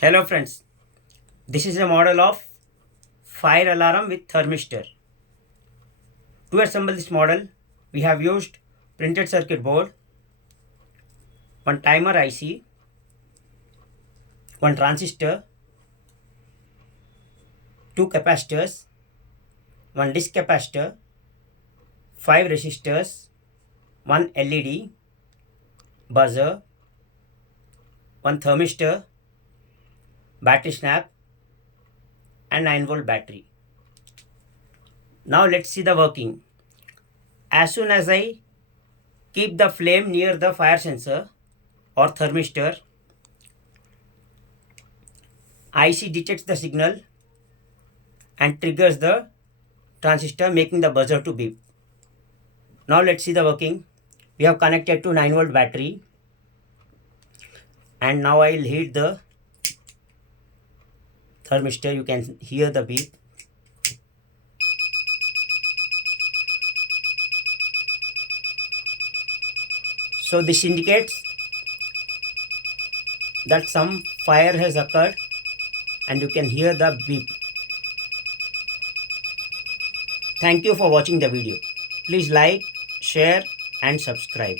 Hello friends, this is a model of fire alarm with thermistor. To assemble this model, we have used printed circuit board, one timer IC, one transistor, two capacitors, one disk capacitor, five resistors, one LED, buzzer, one thermistor, battery snap, and 9-volt battery. Now let's see the working. As soon as I keep the flame near the fire sensor or thermistor, IC detects the signal and triggers the transistor, making the buzzer to beep. Now let's see the working. We have connected to 9-volt battery, and now I'll heat the thermistor. You can hear the beep. So this indicates that some fire has occurred, and you can hear the beep. Thank you for watching the video. Please like, share and subscribe.